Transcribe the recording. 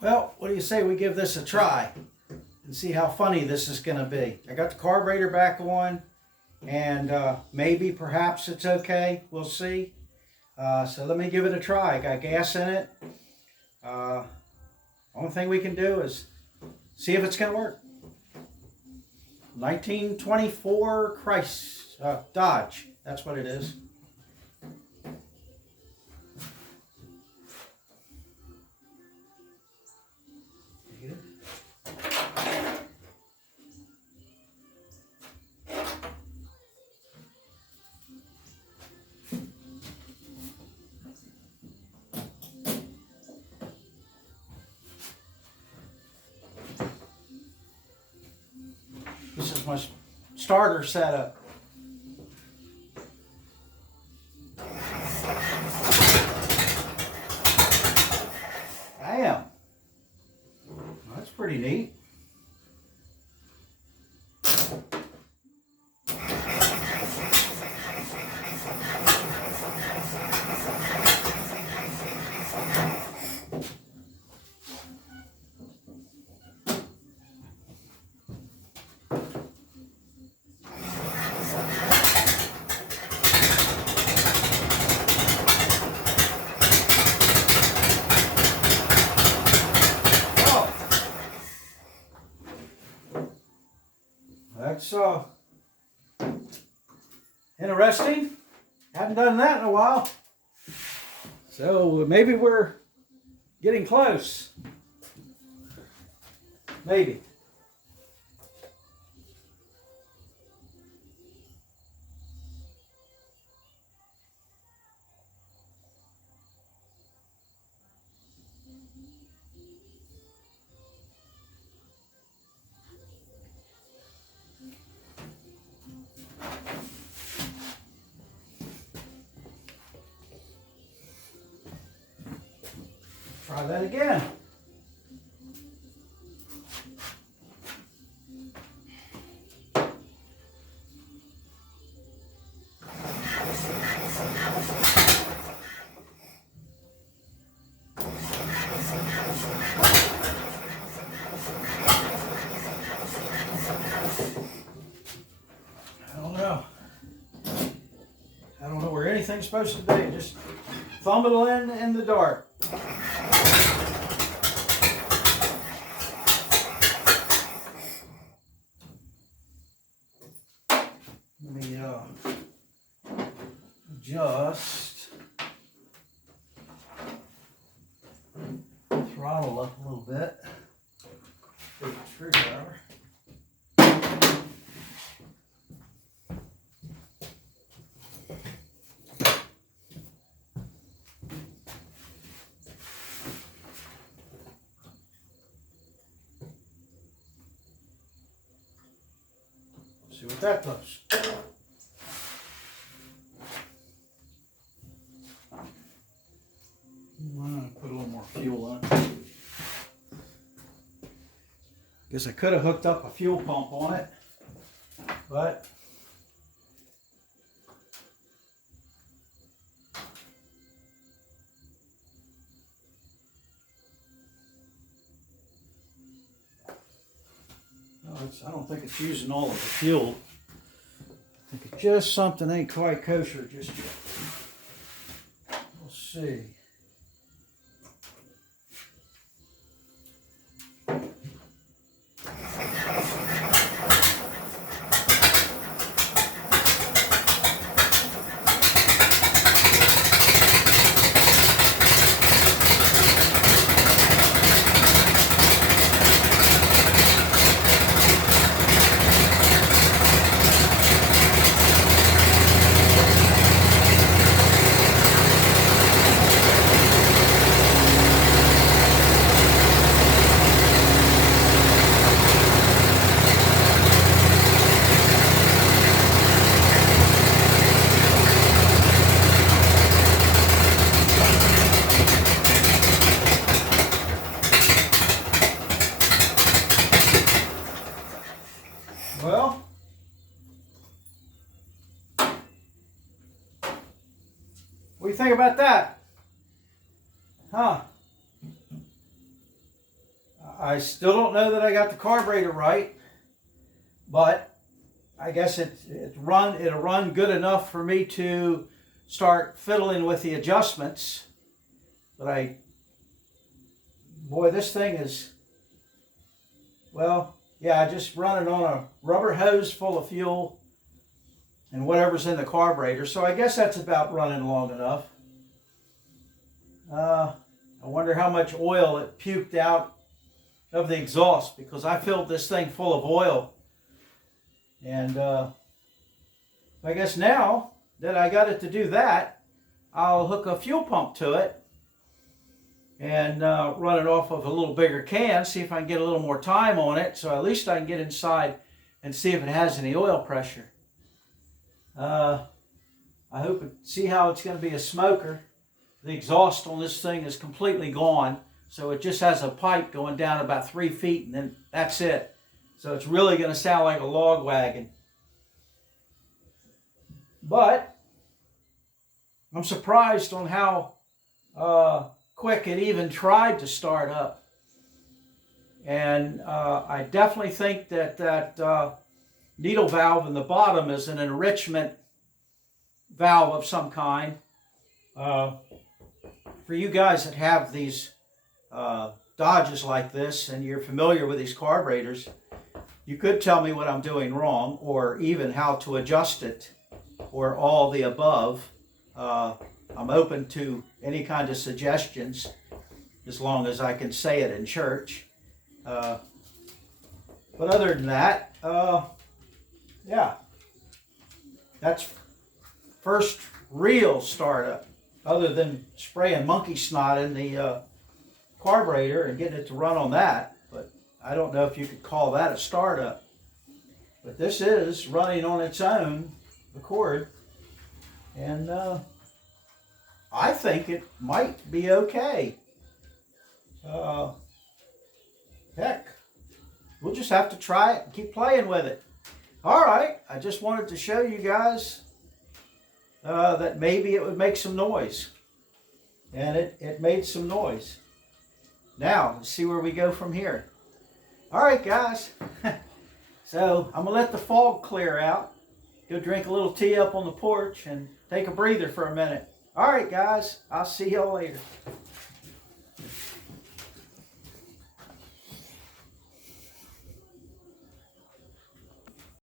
Well, what do you say we give this a try and see how funny this is going to be? I got the carburetor back on, and maybe, perhaps it's okay. We'll see. So let me give it a try. I got gas in it. Only thing we can do is see if it's going to work. 1924 Dodge. That's what it is. This is my starter setup. Damn. That's pretty neat. That's interesting. Haven't done that in a while. So maybe we're getting close. Maybe. Try that again. I don't know where anything's supposed to be. Just fumbling in the dark. Let me adjust. Throttle up a little bit. Take the screwdriver. See what that does. I'm gonna put a little more fuel in it. Guess I could have hooked up a fuel pump on it, but no, I don't think it's using all of the fuel. I think it's just something ain't quite kosher just yet. We'll see. Well, what do you think about that? Huh? I still don't know that I got the carburetor right, but I guess it'll run good enough for me to start fiddling with the adjustments. But boy, this thing is, well, yeah, I just run it on a rubber hose full of fuel and whatever's in the carburetor. So I guess that's about running long enough. I wonder how much oil it puked out of the exhaust, because I filled this thing full of oil. And I guess now that I got it to do that, I'll hook a fuel pump to it and run it off of a little bigger can, see if I can get a little more time on it, so at least I can get inside and see if it has any oil pressure. I hope see how it's going to be a smoker. The exhaust on this thing is completely gone, so it just has a pipe going down about 3 feet, and then that's it. So it's really going to sound like a log wagon. But I'm surprised on how quick it even tried to start up. And I definitely think that needle valve in the bottom is an enrichment valve of some kind. For you guys that have these Dodges like this and you're familiar with these carburetors, you could tell me what I'm doing wrong, or even how to adjust it, or all the above. I'm open to any kind of suggestions, as long as I can say it in church. But other than that, yeah, that's first real startup, other than spraying monkey snot in the carburetor and getting it to run on that. But I don't know if you could call that a startup. But this is running on its own accord, and I think it might be okay. Heck, we'll just have to try it and keep playing with it. All right, I just wanted to show you guys that maybe it would make some noise. And it made some noise. Now, let's see where we go from here. All right, guys. So I'm going to let the fog clear out. Go drink a little tea up on the porch and take a breather for a minute. All right, guys. I'll see y'all later.